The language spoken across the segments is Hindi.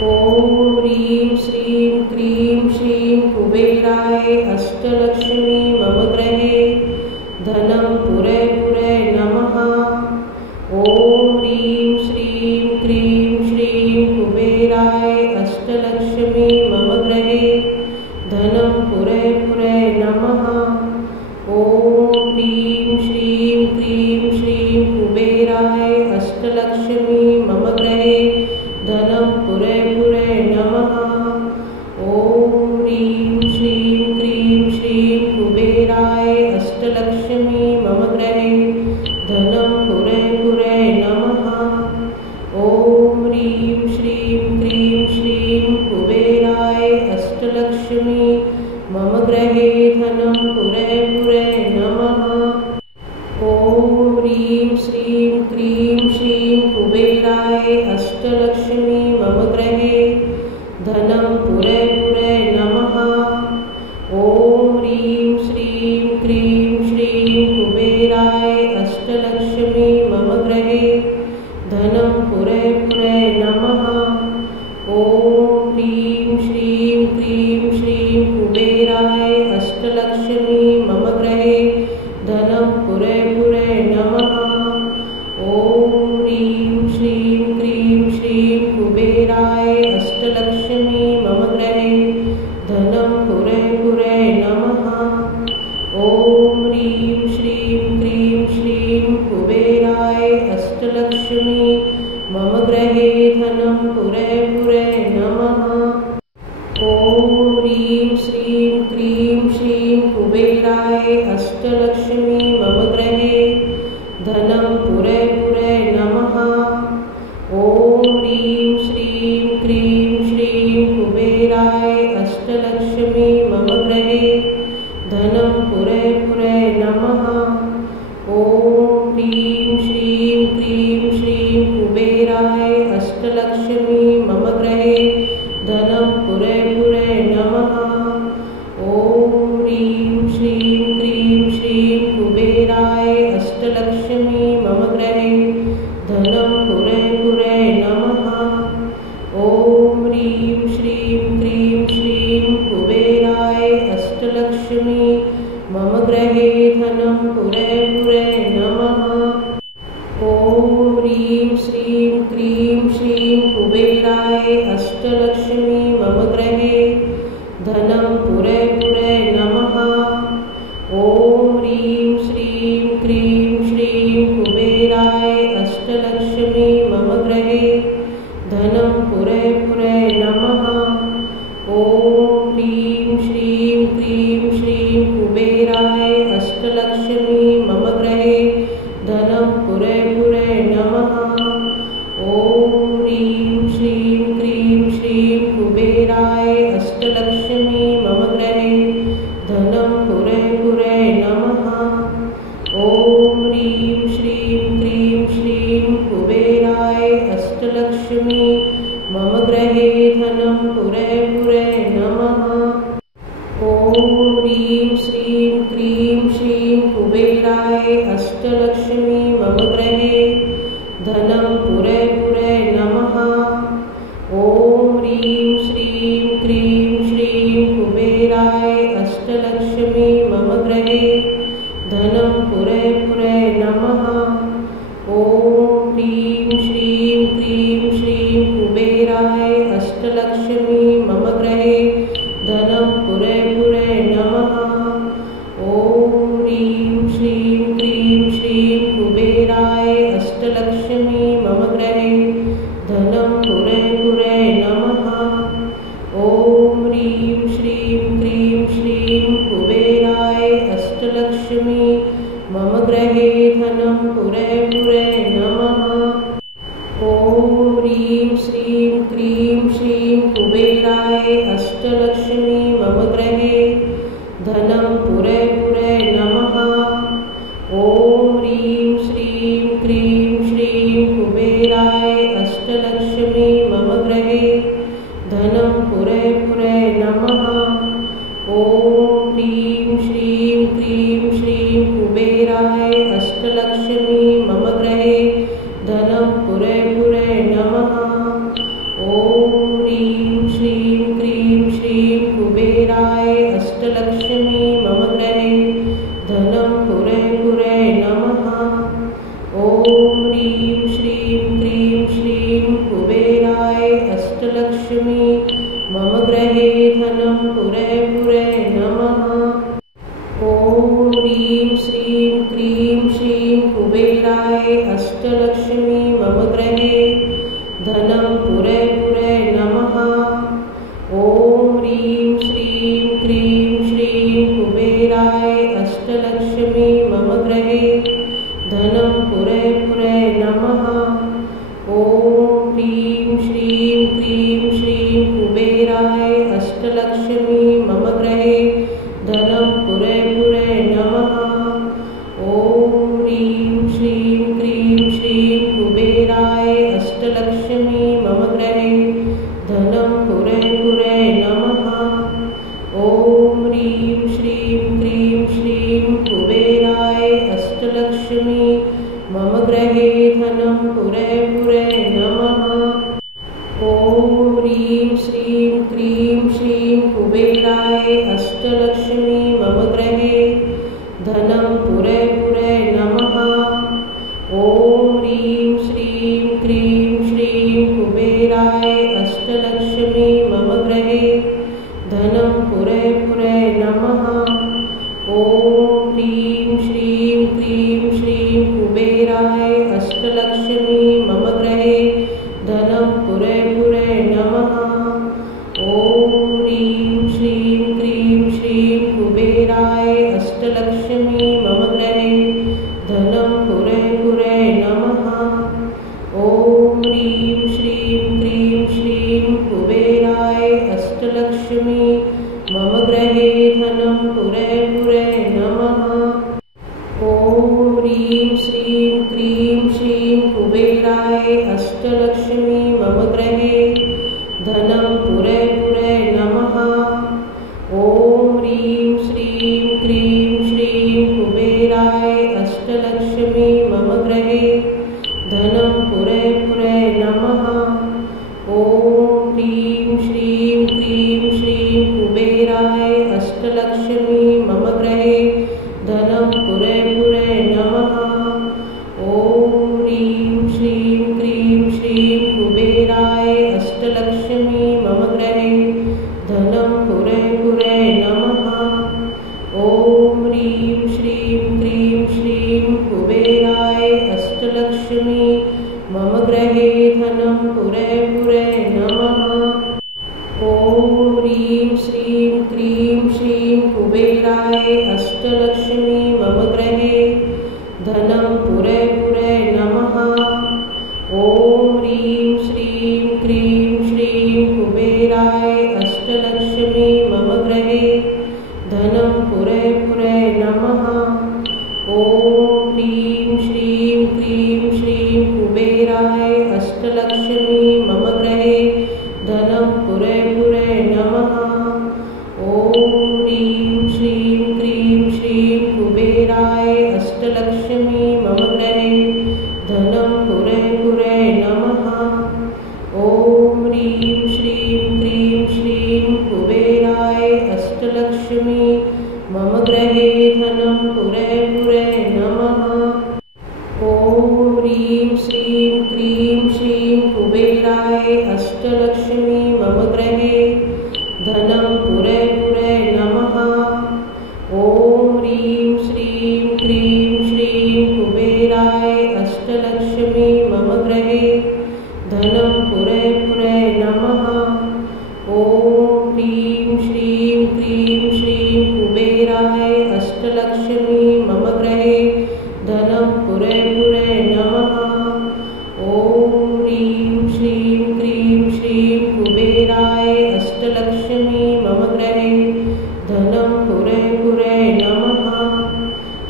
ॐ ह्रीं श्रीं क्रीं श्रीं कुबेराय अष्टलक्ष्मी मम गृहे धनं पुरे पुरे नमः। ॐ ह्रीं श्रीं क्रीं श्रीं कुबेराय अष्टलक्ष्मी मम गृहे धनं पुरे पुरे नमः। ॐ ह्रीं श्रीं क्रीं श्रीं कुबेराय अष्टलक्ष्मी मम गृहे धनं पुरे पुरे नमः। ॐ ह्रीं श्रीं क्रीं श्रीं कुबेराय अष्टलक्ष्मी मम गृहे धनं पुरे पुरे नमः। ॐ ह्रीं श्रीं क्रीं श्रीं कुबेराय अष्टलक्ष्मी मम गृहे धनं पुरे पुरे नमः। ॐ ह्रीं श्रीं क्रीं श्रीं कुबेराय अष्टलक्ष्मी मम गृहे धनं पुरे पुरे नमः। ॐ ह्रीं श्रीं क्रीं श्रीं कुबेराय अष्टलक्ष्मी मम गृहे धनं पुरे पुरे नमः। ॐ ह्रीं श्रीं क्रीं श्रीं कुबेराय अष्टलक्ष्मी मम गृहे धनं पुरे पुरे नमः। ॐ ह्रीं श्रीं क्रीं श्रीं कुबेराय अष्टलक्ष्मी मम गृहे धनं पुरे पुरे नमः। ॐ ह्रीं श्रीं क्रीं श्रीं कुबेराय अष्टलक्ष्मी मम गृहे धनं पुरे पुरे नमः। ॐ ह्रीं श्रीं क्रीं श्रीं कुबेराय अष्टलक्ष्मी मम गृहे धनं पुरे पुरे नमः। ॐ ह्रीं श्रीं क्रीं श्रीं कुबेराय अष्टलक्ष्मी मम गृहे धनं पुरे पुरे नमः। ॐ ह्रीं श्रीं क्रीं श्रीं कुबेराय अष्टलक्ष्मी मम गृहे धनं पुरे पुरे नमः। ॐ ह्रीं श्रीं क्रीं श्रीं कुबेराय अष्टलक्ष्मी मम गृहे धनं पुरे पुरे नमः। ॐ ह्रीं श्रीं क्रीं श्रीं कुबेराय अष्टलक्ष्मी मम गृहे धनं पुरे पुरे नमः। ॐ ह्रीं श्रीं क्रीं श्रीं कुबेराय अष्टलक्ष्मी मम गृहे धनं पुरे पुरे नमः। ॐ ह्रीं श्रीं क्रीं श्रीं कुबेराय अष्टलक्ष्मी मम गृहे धनं पुरे पुरे नमः। ॐ ह्रीं श्रीं क्रीं श्रीं कुबेराय अष्टलक्ष्मी मम गृहे धनं पुरे पुरे नमः। ॐ ह्रीं श्रीं क्रीं श्रीं कुबेराय अष्टलक्ष्मी मम गृहे धनं पुरे पुरे नमः। ॐ ह्रीं श्रीं क्रीं श्रीं कुबेराय अष्टलक्ष्मी मम गृहे धनं पुरे पुरे नमः। ॐ ह्रीं श्रीं क्रीं श्रीं कुबेराय अष्टलक्ष्मी मम गृहे धनं पुरे पुरे नमः। ॐ ह्रीं श्रीं क्रीं श्रीं कुबेराय अष्टलक्ष्मी मम गृहे धनं पुरे पुरे नमः। ॐ ह्रीं श्रीं क्रीं श्रीं कुबेराय अष्टलक्ष्मी मम गृहे धनं पुरे पुरे नमः। ॐ ह्रीं श्रीं क्रीं श्रीं कुबेराय अष्टलक्ष्मी मम गृहे धनं पुरे पुरे नमः। ॐ ह्रीं श्रीं क्रीं श्रीं कुबेराय अष्टलक्ष्मी मम गृहे धनं पुरे पुरे नमः। ॐ ह्रीं श्रीं क्रीं श्रीं कुबेराय अष्टलक्ष्मी मम गृहे धनं पुरे पुरे नमः। ॐ ह्रीं श्रीं क्रीं श्रीं कुबेराय अष्टलक्ष्मी मम गृहे धनं पुरे पुरे नमः। ॐ ह्रीं श्रीं क्रीं श्रीं कुबेराय अष्टलक्ष्मी मम गृहे धनं पुरे पुरे नमः। ॐ ह्रीं श्रीं क्रीं श्रीं कुबेराय अष्टलक्ष्मी मम गृहे धनं पुरे पुरे नमः। ॐ ह्रीं श्रीं क्रीं श्रीं कुबेराय अष्टलक्ष्मी मम गृहे धनं पुरे पुरे नमः। ॐ ह्रीं श्रीं क्रीं श्रीं कुबेराय अष्टलक्ष्मी मम गृहे धनं पुरे पुरे नमः। ॐ ह्रीं श्रीं क्रीं श्रीं कुबेराय अष्टलक्ष्मी मम गृहे धनं पुरे पुरे नमः। ॐ ह्रीं श्रीं क्रीं श्रीं कुबेराय अष्टलक्ष्मी मम गृहे धनं पुरे पुरे नमः। ॐ ह्रीं श्रीं क्रीं श्रीं कुबेराय अष्टलक्ष्मी मम गृहे धनं पुरे पुरे नमः। ॐ ह्रीं श्रीं क्रीं श्रीं कुबेराय अष्टलक्ष्मी मम गृहे धनं पुरे पुरे नमः। ॐ ह्रीं श्रीं क्रीं श्रीं कुबेराय अष्टलक्ष्मी मम गृहे धनं पुरे पुरे नमः। ॐ ह्रीं श्रीं क्रीं श्रीं कुबेराय अष्टलक्ष्मी मम गृहे धनं पुरे पुरे नमः। ॐ ह्रीं श्रीं क्रीं श्रीं कुबेराय अष्टलक्ष्मी मम गृहे धनं पुरे पुरे नमः। ॐ ह्रीं श्रीं क्रीं श्रीं कुबेराय अष्टलक्ष्मी मम गृहे धनं पुरे पुरे नमः। ॐ ह्रीं श्रीं क्रीं श्रीं कुबेराय अष्टलक्ष्मी मम गृहे धनं पुरे पुरे नमः। ॐ ह्रीं श्रीं क्रीं श्रीं कुबेराय अष्टलक्ष्मी मम गृहे धनं पुरे पुरे नमः। ॐ ह्रीं श्रीं क्रीं श्रीं कुबेराय अष्टलक्ष्मी मम गृहे धनं पुरे पुरे नमः। ॐ ह्रीं श्रीं क्रीं श्रीं कुबेराय अष्टलक्ष्मी मम गृहे धनं पुरे पुरे नमः। ॐ ह्रीं श्रीं क्रीं श्रीं कुबेराय अष्टलक्ष्मी मम गृहे धनं पुरे पुरे नमः। ॐ ह्रीं श्रीं क्रीं श्रीं कुबेराय अष्टलक्ष्मी मम गृहे धनं पुरे पुरे नमः। ॐ ह्रीं श्रीं क्रीं श्रीं कुबेराय अष्टलक्ष्मी मम गृहे धनं पुरे पुरे नमः। ॐ ह्रीं श्रीं क्रीं श्रीं कुबेराय अष्टलक्ष्मी मम गृहे धनं पुरे पुरे नमः। ॐ ह्रीं श्रीं क्रीं श्रीं कुबेराय अष्टलक्ष्मी मम गृहे धनं पुरे पुरे नमः। ॐ ह्रीं श्रीं क्रीं श्रीं कुबेराय अष्टलक्ष्मी मम गृहे धनं पुरे पुरे नमः। ॐ ह्रीं श्रीं क्रीं श्रीं कुबेराय अष्टलक्ष्मी मम गृहे धनं पुरे पुरे नमः। ॐ ह्रीं श्रीं क्रीं श्रीं कुबेराय अष्टलक्ष्मी मम गृहे धनं पुरे पुरे नमः। ॐ ह्रीं श्रीं क्रीं श्रीं कुबेराय अष्टलक्ष्मी मम गृहे धनं पुरे पुरे नमः। ॐ ह्रीं श्रीं क्रीं श्रीं कुबेराय अष्टलक्ष्मी मम गृहे धनं पुरे पुरे नमः। ॐ ह्रीं श्रीं क्रीं श्रीं कुबेराय अष्टलक्ष्मी मम गृहे धनं पुरे पुरे नमः।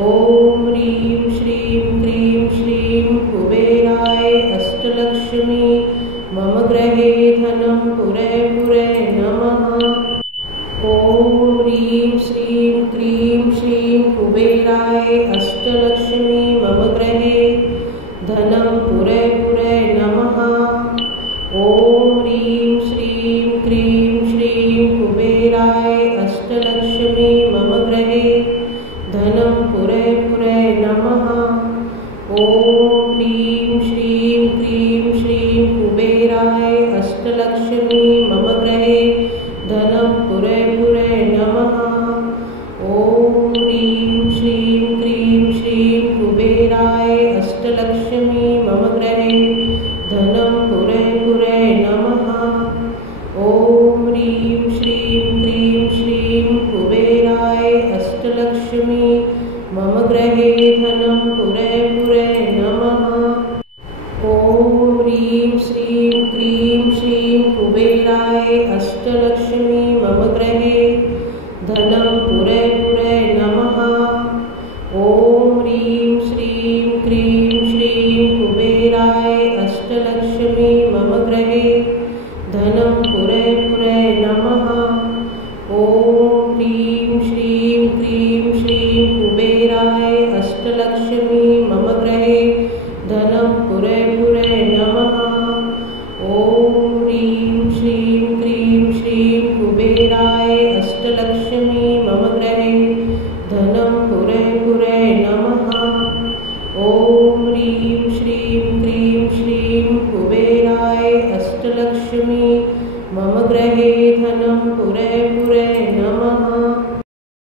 ॐ ह्रीं श्रीं क्रीं श्रीं कुबेराय अष्टलक्ष्मी मम गृहे धनं पुरे पुरे नमः। ॐ ह्रीं श्रीं क्रीं श्रीं कुबेराय अष्टलक्ष्मी मम गृहे धनं पुरे पुरे नमः। ॐ ह्रीं श्रीं अष्टलक्ष्मी मम गृहे धनं पुरे पुरे नमः। ॐ ह्रीं श्रीं क्रीं श्रीं कुबेराय अष्टलक्ष्मी मम गृहे धनं पुरे पुरे नमः। ॐ ह्रीं श्रीं क्रीं श्रीं कुबेराय अष्टलक्ष्मी मम गृहे धनं पुरे पुरे नमः। ॐ ह्रीं श्रीं क्रीं श्रीं कुबेराय अष्टलक्ष्मी मम गृहे धनं पुरे पुरे नमः। ॐ ह्रीं श्रीं क्रीं श्रीं कुबेराय अष्टलक्ष्मी मम गृहे धनं पुरे पुरे